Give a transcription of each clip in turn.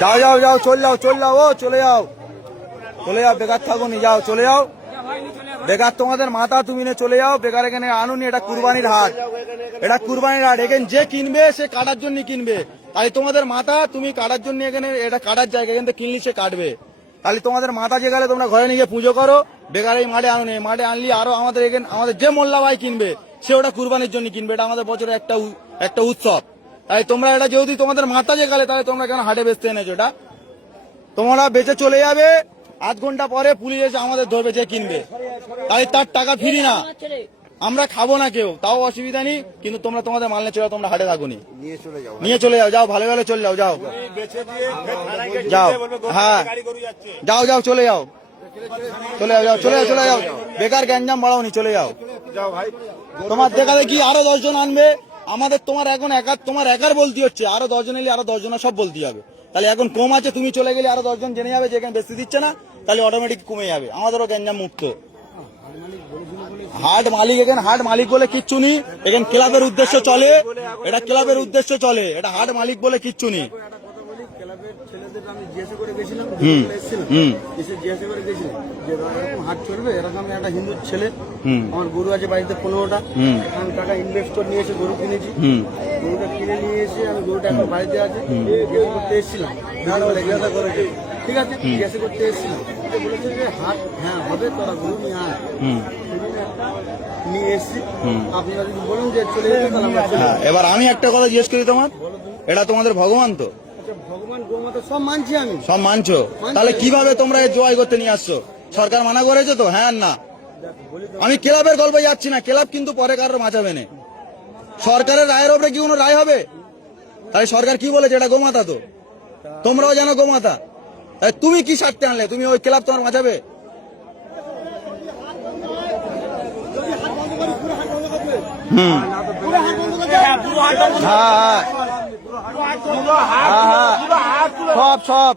যাও যাও যাও, চলে যাও চলে যাও, ও চলে যাও চলে যাও, বেকার থাকো নি, যাও চলে যাও। বেকার তোমাদের মাথা, তুমি নিয়ে চলে যাও, বেকার এখানে আনুনি। এটা কুরবানির হাট, এটা কুরবানির হাট, এখানে যে কিনবে সে কাটার জন্য কিনবে। তাই তোমাদের মাথা, তুমি কাটার জন্য এখানে, এটা কাটার জায়গা, এখান থেকে কিনলি সে কাটবে। তাহলে তোমাদের মাথা যে গেলে তোমরা ঘরে নিয়ে পুজো করো, বেকার এই মাঠে আনুনি। মাঠে আনলি আরো আমাদের এখানে, আমাদের যে মোল্লা ভাই কিনবে সে ওটা কুরবানির জন্য কিনবে। এটা আমাদের বছরের একটা উৎসব। তাই তোমরা এটা যেহেতু তোমাদের মাথা যে গেলে, তাহলে তোমরা কেন হাটে বেচতে এনেছো? এটা তোমরা বেচে চলে যাবে, আধ ঘন্টা পরে পুলিশ এসে আমাদের ধরবে যে কিনবে, তাই তার টাকা ফিরি না, আমরা খাবো না কেউ, তাও অসুবিধা নেই। কিন্তু তোমরা তোমাদের মাল নিয়ে চলে যাও, তোমরা হাটে থাকুনি, নিয়ে চলে যাও, যাও ভালো ভালো চলে যাও, যাও যাও, হ্যাঁ যাও যাও চলে যাও, চলে যাও, চলে যাও, চলে যাও, বেকার গ্যাঞ্জাম বাড়াওনি, চলে যাও। তোমার দেখা দেখি আরো 10 জন আনবে, আমাদের তোমার এখন তোমার একার বলতে হচ্ছে, আরো 10 জন এলে আরো 10 জন সব বলতে হবে। তাহলে এখন কম আছে, তুমি চলে গেলে আরো 10 জন জেনে যাবে যে এখানে বেশি দিচ্ছে না, তাহলে অটোমেটিক কমে যাবে, আমাদেরও গ্যাঞ্জাম মুক্ত। হাট মালিক, এখানে হাট মালিক বলে কিচ্ছু নেই, এখানে ক্লাবের উদ্দেশ্য চলে, এটা ক্লাবের উদ্দেশ্য চলে, এটা হাট মালিক বলে কিচ্ছু নেই। হাট চলবে এরকম একটা হিন্দু ছেলে, আমার গরু আছে বাড়িতে 15টা, আমি টাকা ইনভেস্ট করে নিয়ে এসে গরু কিনেছি, গরুটা কিনে নিয়ে এসে আমি গরুটা এখন বাড়িতে আছে, জিজ্ঞাসা করতে এসেছিলাম, জিজ্ঞাসা করেছে ঠিক আছে, জিজ্ঞাসা করতে এসেছিলাম, বলেছে যে হাট হ্যাঁ হবে, তোরা গরু নিয়ে আন, নিয়ে এসছি। আপনি যদি বলুন যে চলে যেতে, তাহলে আমরা চলে যাবো। এবার আমি একটা কথা জিজ্ঞেস করি, তোমার এটা তোমাদের ভগবান তো? ভগবান গোমাতা সব মানছি আমি, সব মানছো, তাহলে কিভাবে তোমরা এই জয় করতে নিয়ে আসছো? সরকার মানা করেছে তো? হ্যাঁ না, আমি ক্লাবের গল্পে যাচ্ছি না, ক্লাব কিন্তু পরে কারোর বাঁচাবে না, সরকারের রায়ের ওপরে কি কোনো রায় হবে? তাই সরকার কি বলেছে? এটা গোমাতা তো, তোমরাও জানো গোমাতা, তাই তুমি কি স্বার্থে আনলে? তুমি ওই ক্লাব তোমার বাঁচাবে? সব সব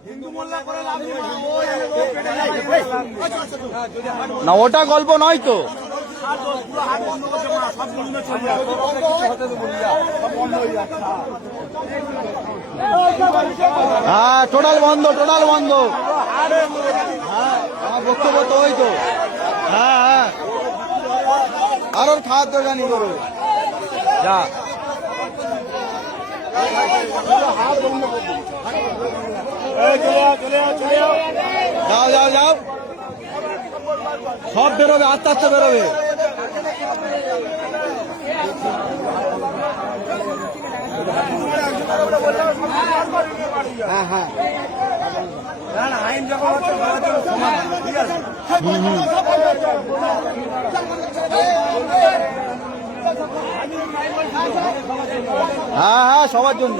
না, ওটা গল্প নয় তো। হ্যাঁ টোটাল বন্ধ, টোটাল বন্ধ, হ্যাঁ আমার বক্তব্য তো ওই তো। হ্যাঁ হ্যাঁ, আরো খাদ্য জানি করো, যা যাও যাও যাও, সব বেরোবে, আস্তে আস্তে বেরোবে। হ্যাঁ হ্যাঁ, আইন যখন হচ্ছে সমান, ঠিক আছে। হ্যাঁ হ্যাঁ, সবার জন্য।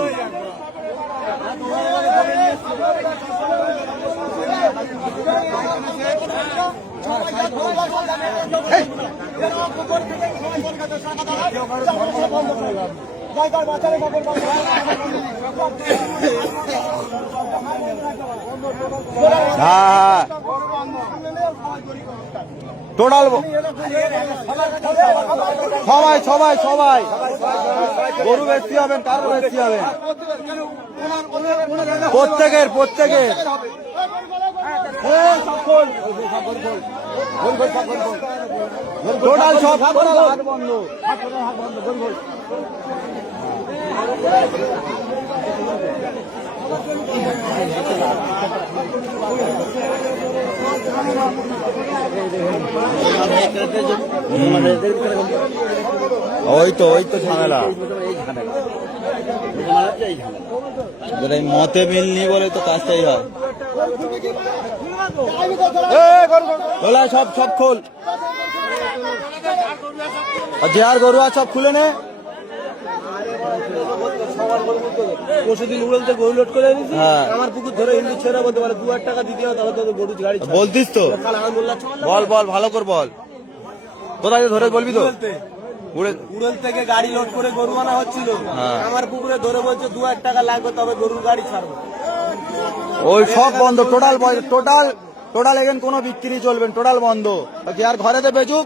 হ্যাঁ টোটাল সবাই সবাই সবাই গরু বেশি হবেন, কারো বেশি হবেন, প্রত্যেকের প্রত্যেকের টোটাল সব হাট বন্ধ। ওই তো ঝামেলা, মতে মিলনি বলে তো কাজটাই হয়। সব সব খোল, যে আর গরু আর সব খুলে নে। পরশুদিন উড়লতে গরু লোড করে এনেছি, আমার পুকুর ধরে হিন্দু ছেড়ে বলতে পারে 2000 টাকা দিতে হবে, তাহলে তো গরু গাড়ি বলতিস তো, বল বল ভালো করে বল, কোথায় ধরে বলবি তো। উড়ল থেকে গাড়ি লোড করে গরু আনা হচ্ছিল, আমার পুকুরে ধরে বলছে 2000 টাকা লাগবে, তবে গরুর গাড়ি ছাড়বো। ওই সব বন্ধ, টোটাল টোটাল টোটাল এখানে কোনো বিক্রি চলবে না, টোটাল বন্ধ। কি আর ঘরেতে বেচুক,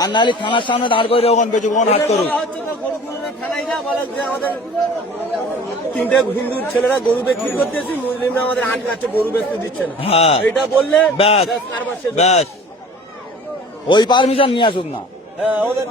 আর নাহলে থানার সামনে দাঁড় করে ওখানে বেচুক, ওখানে হাট করুক। তিনটে হিন্দু ছেলেরা গরু বিক্রি করতেছি, মুসলিমরা আমাদের আটকাচ্ছে, গরু বেচতে দিচ্ছে না। হ্যাঁ এটা বললে ব্যাস কারবার শেষ। ব্যাস, ওই পারমিশন নিয়ে আসুক না। হ্যাঁ, ওদের